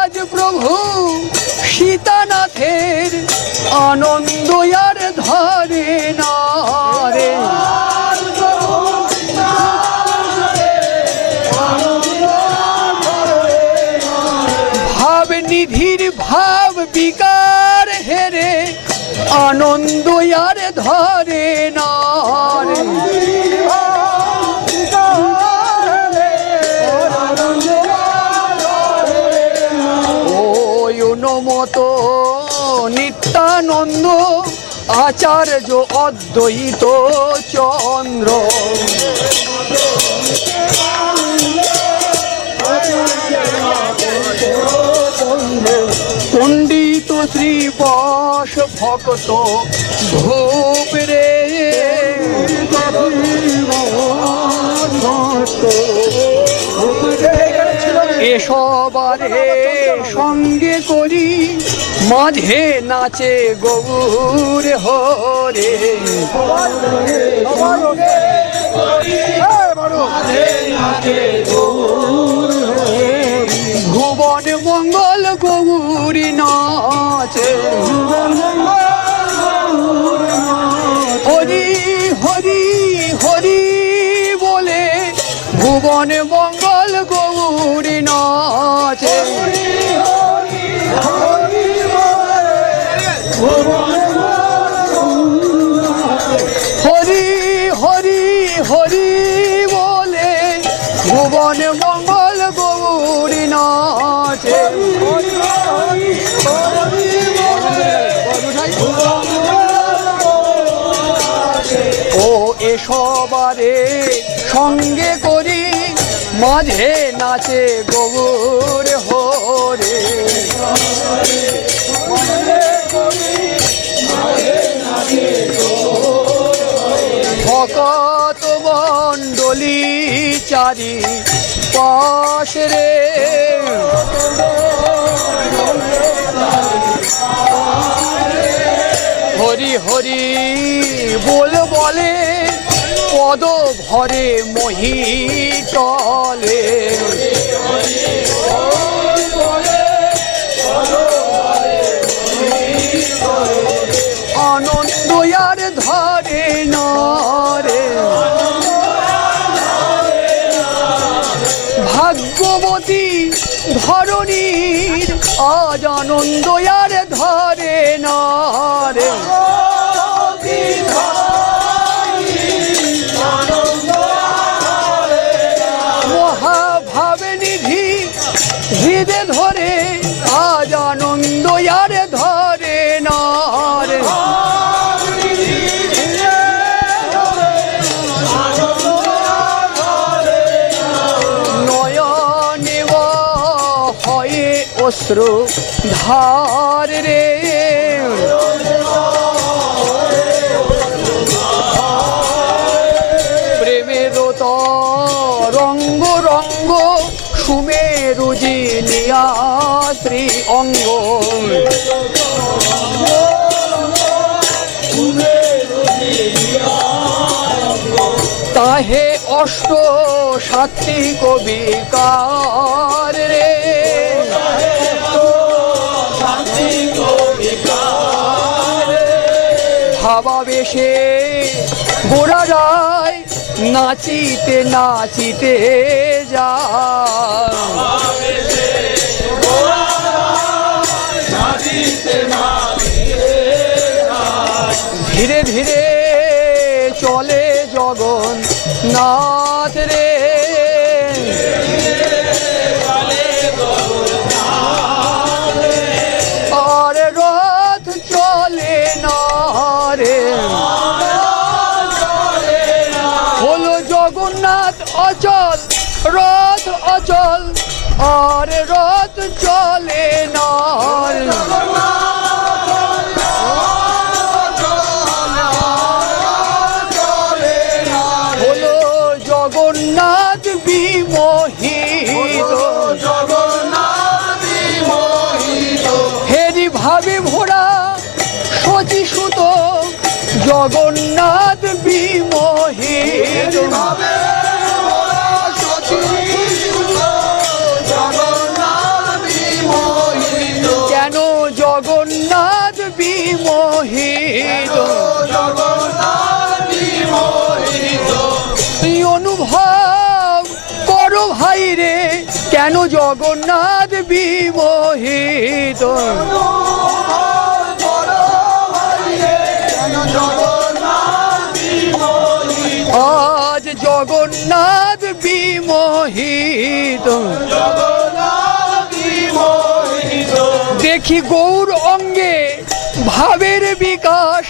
আজ প্রভু সীতানাথের আনন্দ আর ধরে না রে ভাব নিধির ভাব বিকার হেরে আনন্দ আর ধরে না রে ওই অনুমত নিত্যানন্দ আচার্য অদ্বৈত চন্দ্র পণ্ডিত শ্রী বস ভক্ত ধূপ রে এসবারে সঙ্গে করি মাঝে নাচে গৌর হরে ভুবন মঙ্গল গৌরী নাচে হরি হরি হরি বলে ভুবন মঙ্গল গৌরী নাচে হরি হরি হরি বলে ভুবন মঙ্গল গৌরী নাচে ও এসবারে সঙ্গে করি মাঝে নাচে গৌর হরে ভকত মণ্ডলী চারি পাশ রে হরি হরি বল বলে পদ ভরে মহিতলে আনন্দ আর ধরে না রে ভাগ্যবতী ধরণীর আজ আনন্দ আর ধরে না রে মহাভাবে নিধি হৃদে ধরে আজ আনন্দ আর ধরে না রে নয়নে হয়ে অশ্রু ধার রে প্রেমের রঙ্গ রঙ্গ সুমেরু জিনিয়া শ্রী অঙ্গ তাহে অষ্ট সাতটি কবিকার রে ভাবাবেশে গোড়া রায় নাচিতে নাচিতে যায়। ধীরে ধীরে চলে জগন্নাথ রে, আর রথ চলে না রে, হলো জগন্নাথ অচল, রথ অচল, আর রথ চলে না রে। হলো জগন্নাথ বিমোহিত, হেরি ভাবে ভোরা শচী সুত, জগন্নাথ বিমোহিত। কেন জগন্নাথ বিমোহিত? অনুভব করো ভাই রে, কেন জগন্নাথ বিমোহিত? আজ জগন্নাথ বিমোহিত, দেখি গৌর অঙ্গে ভাবের বিকাশ,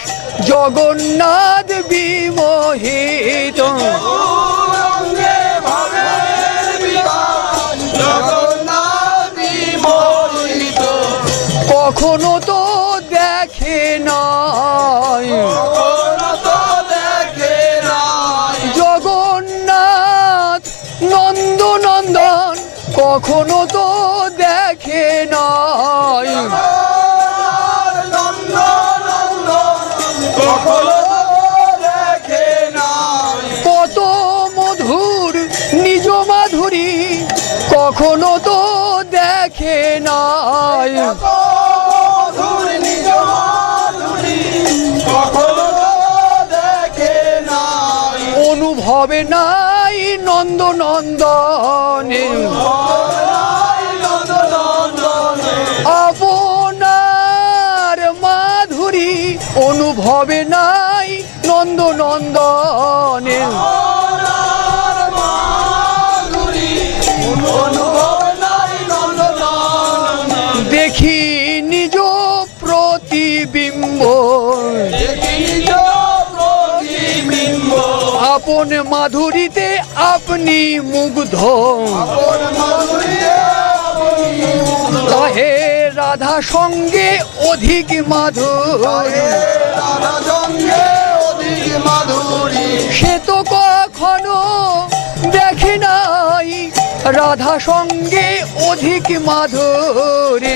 জগন্নাথ বিমোহিত। কখনো তো দেখে নাই জগন্নাথ নন্দনন্দন, কখনো তো দেখে নাই। কত মধুর নিজ মাধুরী, কখনো তো দেখে নাই। অনুভবে নাই নন্দনন্দনে, আপনার মাধুরী অনুভবে নাই নন্দনন্দনে। দেখি নিজ প্রতিবিম্ব, আপন মাধুরীতে আপনি মুগ্ধ, তাহে রাধা সঙ্গে অধিক মাধুরী, সে তো কখনো দেখে নাই রাধা সঙ্গে অধিক মাধুরী।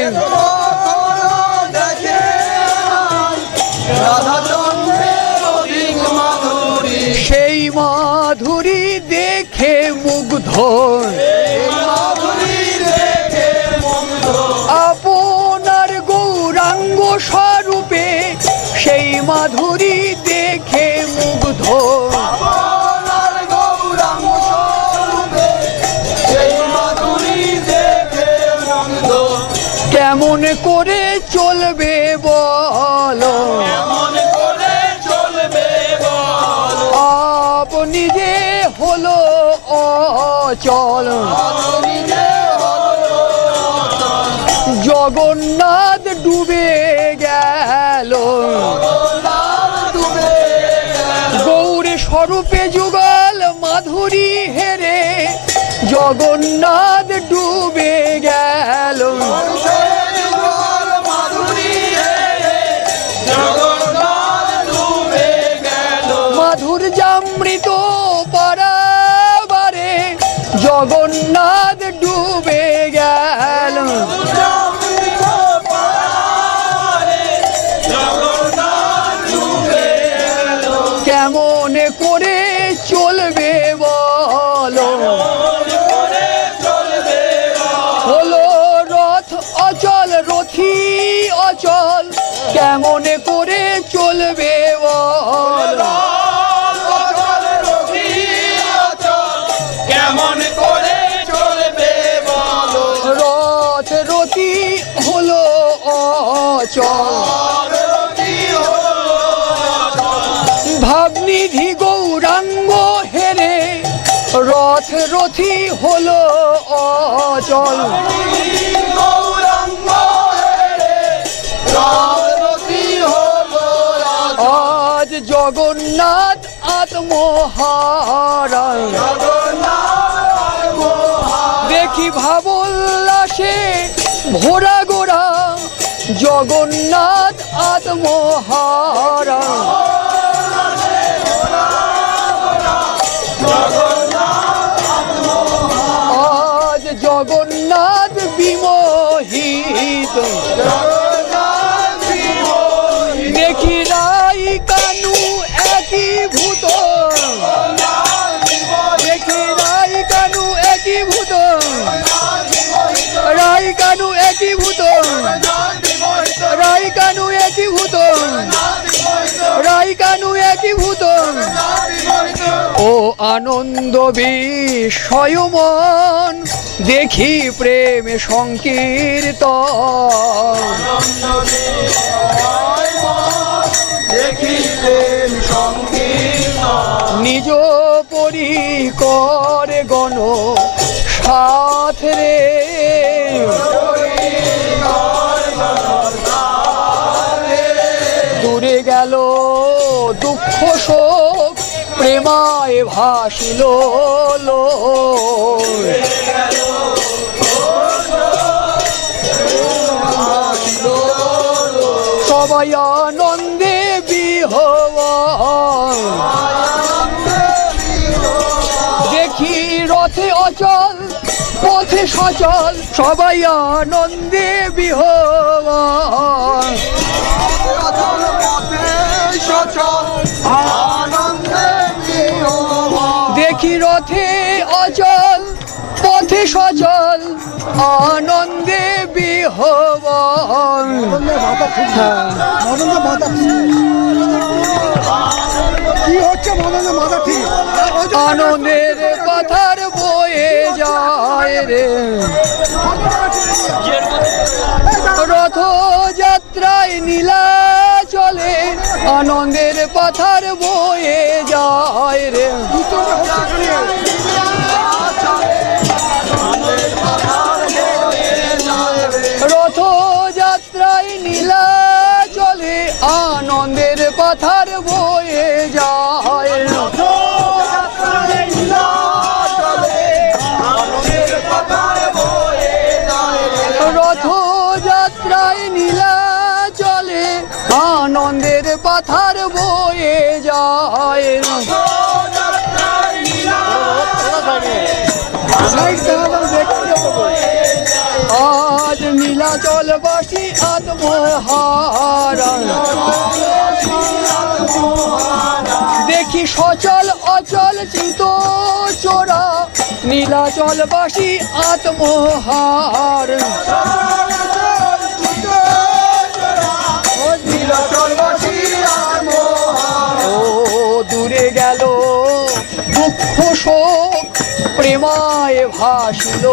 সেই মাধুরী দেখে মুগ্ধ, আপনার গৌরাঙ্গ স্বরূপে সেই মাধুরী দেখে মুগ্ধ। কেমন করে চলবে বলো, আপনি যে হলো অচল, জগন্নাথ ডুবে গেল, গৌর স্বরূপে যুগল মাধুরী হেরে, জগন্নাথ ডুবে গেল। মাধুর্যামৃত পারাবারে, জগন্নাথ ডুবে গেল। কেমন করে চলবে বলো, হলো রথ অচল, রথী অচল, কেমন করে চলবে বলো। রথি হলো অচল। আজ জগন্নাথ আত্মহারায় দেখি ভাবোল্লাসে ভোরা গোরা জগন্নাথ আত্মহারায়। আজ জগন্নাথ বিমোহিত দেখি রাই কানু একই ভূত, দেখি রাই কানু একই ভূত, রাই কানু একই ভূত, রাই কানু একই ভূত, রাই কানু একই ভূত। ও আনন্দ বিস্ময়মন দেখি প্রেম সংকীর্তন, নিজ পরিকর গণ সাথ রে দূরে গেল দুঃখ শোক প্রেমায় ভাসিল সবাই আনন্দে বিহ্বল দেখি রথে অচল পথে সচল সবাই আনন্দে বিহ্বল দেখি রথে অচল পথে সচল আনন্দে বিহ্বল। কি হচ্ছে মদনের মাথা ঠিক আনন্দের কথার বয়ে যায় রে রথযাত্রায় নীলা চলে আনন্দের কথার বয়ে যায় রে রথযাত্রায় নীলা চলে আনন্দের কথার বয়ে যায় রথযাত্রায় নীলা চলে আনন্দের পাথার বয়ে যায় আজ নীলাচলবাসী আত্মহারা দেখি সচল অচল চিত চোরা নীলাচলবাসী আত্মহার ও দূরে গেল দুঃখ শোক প্রেমায় ভাসিল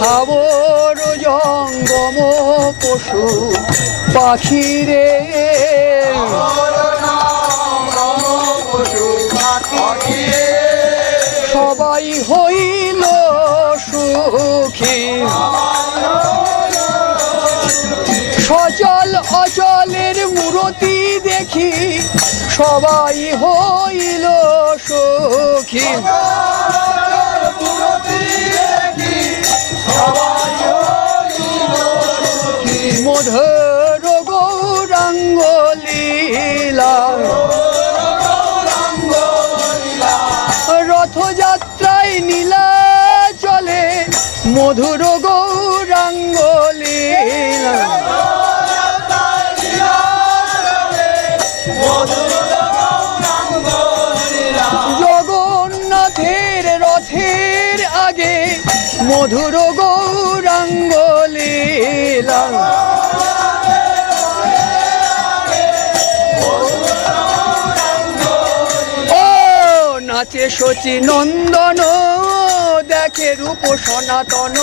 ধাবর জঙ্গম পশু পাখিরে সবাই হইল সুখী সচল অচলের মূরতি দেখি সবাই হইল সুখী মধুর গৌরাঙ্গ লীলা রথযাত্রায় নীলা চলে মধুর গৌরাঙ্গ লীলা জগন্নাথের রথের আগে মধুর গৌরাঙ্গ লীলা ও নাচে শচী নন্দন দেখে রূপ সনাতন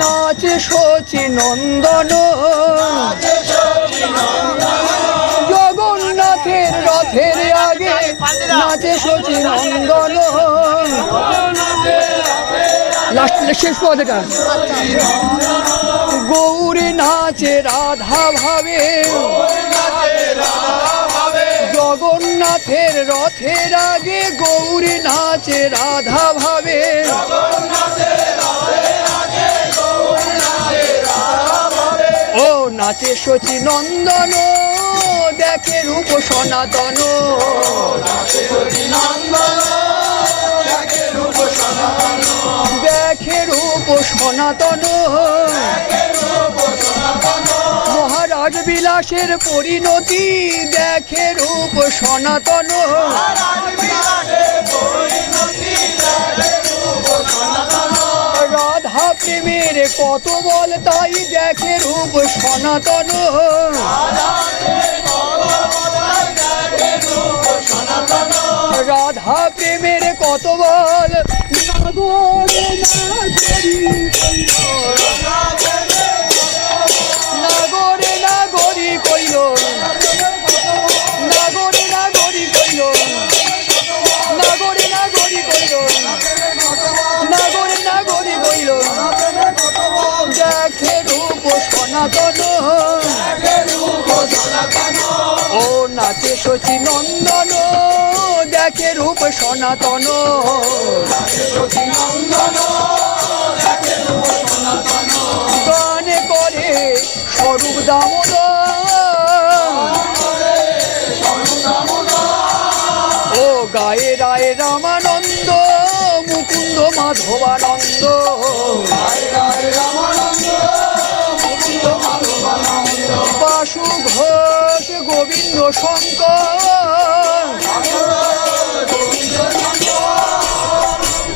নাচে শচী নন্দন জগন্নাথের রথের আগে নাচে শচী নন্দন লাস্ট শেষ পদেটা গৌরী নাচে রাধা ভাবে জগন্নাথের রথের আগে গৌরী নাচে রাধা ভাবে ও নাচে শচী নন্দন দেখে রূপ সনাতন দেখে রূপ সনাতন মহারাজ বিলাসের পরিণতি দেখে রূপ সনাতন রাধা প্রেমের কত বল তাই দেখে রূপ সনাতন রাধা প্রেমের কত বল নাগরে নাগরি কইল নাগরে নাগরি কইল নাগরে নাগরি কইল নাগরে নাগরি কইল দেখে রূপ সনাতন ও নাচে শচী নন্দন দেখে রূপ সনাতন গানে করে স্বরূপ দামোদর ও গায়ে রায় রামানন্দ মুকুন্দ মাধবানন্দ বাসু ঘোষ গোবিন্দ শঙ্কর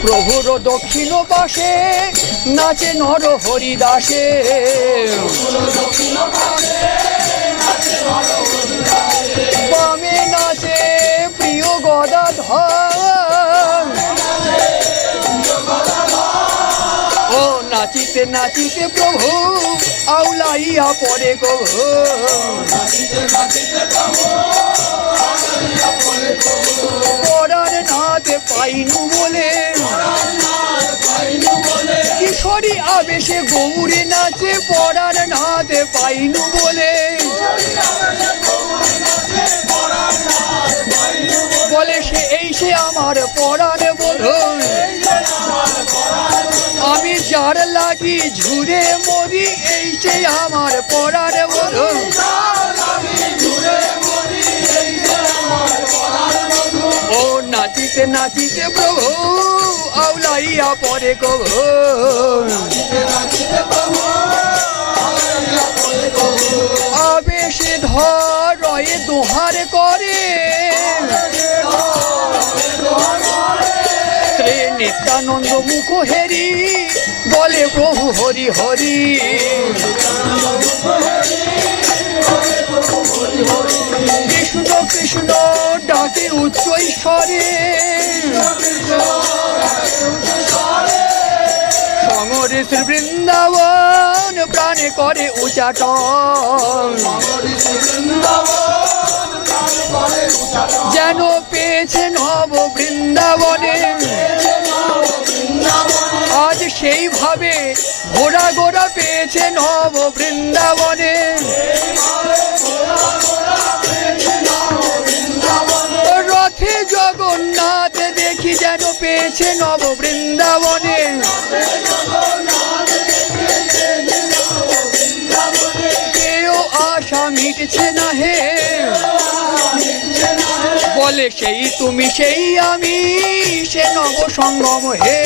প্রভুর দক্ষিণ পাশে নাচে নর হরিদাসে বামে নাচে প্রিয় গদাধর ও নাচিতে নাচিতে প্রভু আউলাইয়া পরে কভু পরার নাতে পাইনু বলে কিশোরী আবেশে গৌরে নাচে পরার নাতে পাইনু বলে বলে সে এই সে আমার পরাণ বোধন আমি যার লাগি ঝুরে মরি এই সে আমার পরাণ বোধন ও নাচিতে নাচিতে প্রভু আউলাইয়া পরে কভু আবেশে ধর রয়ে দোহার করে শ্রী নিত্যানন্দ মুখ হেরি বলে প্রভু হরি হরি কৃষ্ণ কৃষ্ণ ডাকে উচ্চ ঈশ্বরে সঙ্গরে শ্রী বৃন্দাবন প্রাণে করে উচাটন যেন পেয়েছে নব বৃন্দাবনে আজ সেইভাবে ঘোড়া ঘোড়া পেয়েছে নব বৃন্দাবনে রথে জগন্নাথ দেখি যেন পেয়েছে নব বৃন্দাবনে কেউ আশা মিটছে না হে বলে সেই তুমি সেই আমি সে নব সঙ্গম হে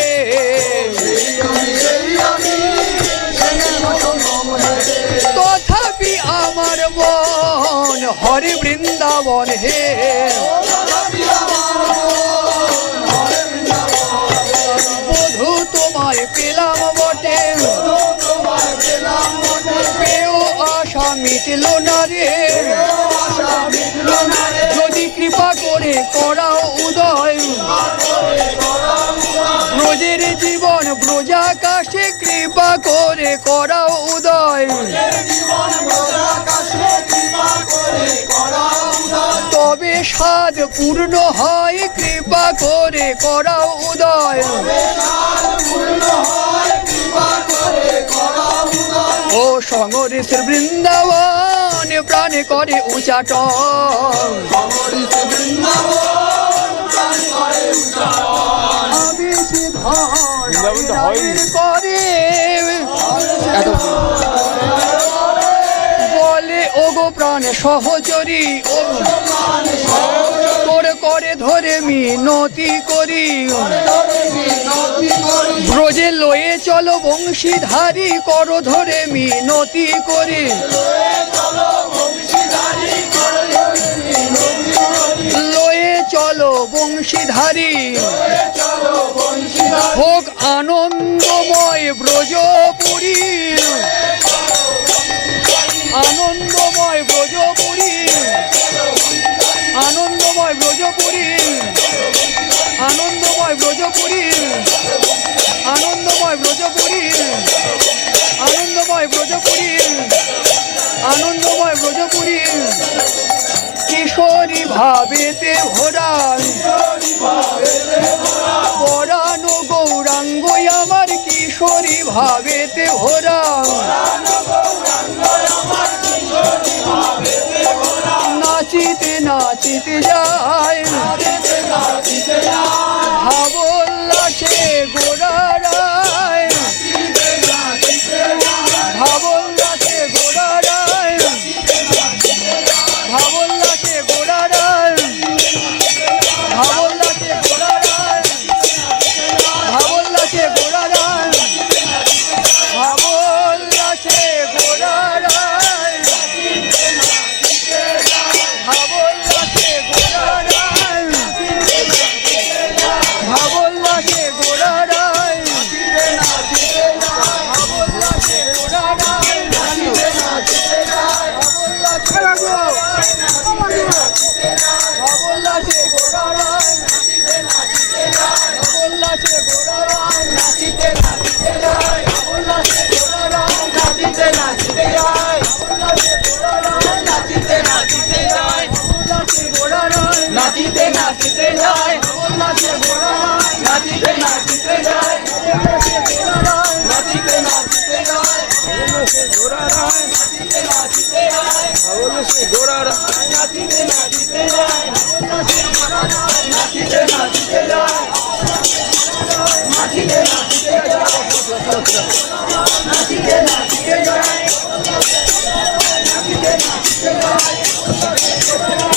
তথাপি আমার মন হরে বৃন্দাবন হে বধূ তোমায় পেলাম বটে পেও আশা মিটল না রে যদি কৃপা করে করাও উদয় ব্রজের জীবন ব্রজাকাশ করে করাও উদয়, তবে সাধ পূর্ণ হয় কৃপা করে করাও উদয়। ও সংহরিতের বৃন্দাবন প্রাণে করে উচাটন, আমি সিদ্ধার করে বলে ওগো প্রাণ সহচরী, ও তোর করে ধরে মিনতি করি, ব্রজে লয়ে চলো বংশীধারী কর ধরে মিনতি করি, লয়ে চলো বংশীধারী হোক আনন্দময় ব্রজপুরী, আনন্দময় ব্রজপুরী, আনন্দময় ব্রজপুরী, আনন্দময় ব্রজপুরী, আনন্দময় ব্রজপুরী, আনন্দময় ব্রজপুরী, আনন্দময় ব্রজপুরী, কিশোরী ভাবেতে ভরা পরানো গৌরাঙ্গ আমার, কিশোরী ভাবেতে ভরা নাচিতে নাচিতে যায়, ভাবোল্লাসে গোড়ারায়, ভাবোল্লাসে গোড়ারায়, ভাবোল্লাসে গোড়ারায়, ভাবোল্লাসে গোড়ারায়, ভাবোল্লাসে গোড়ারায়, ভাবোল্লাসে গোড়ারায়, ভাবোল্লাসে গোড়ারায়, ভাবোল্লাসে গোড়ারায়, ভাবোল্লাসে গোড়ারায়, ভাবোল্লাসে গোড়ারায়, ভাবোল্লাসে গোড়ারায়, নাচিতে নাচিতে যায়, ভাবোল্লাসে গোড়ারায়, নাচিতে নাচিতে যায়, ভাবোল্লাসে গোড়ারায়, নাচিতে নাচিতে যায়, ভাবোল্লাসে গোড়ারায়, নাচিতে নাচিতে যায়, ভাবোল্লাসে গোড়ারায়, নাচিতে নাচিতে যায়, ভাবোল্লাসে গোড়ারায়, নাচিতে নাচিতে যায়, ভাবোল্লাসে গোড়ারায়, নাচিতে নাচিতে যায়, ভাবোল্লাসে গোড়ারায়, নাচিতে নাচিতে যায়, ভাবোল্লাসে গোড়ারায়, নাচিতে নাচিতে যায়, নাচিতে নাচিতে যায়, নাচিতে নাচিতে যায়, নাচিতে নাচিতে যায়।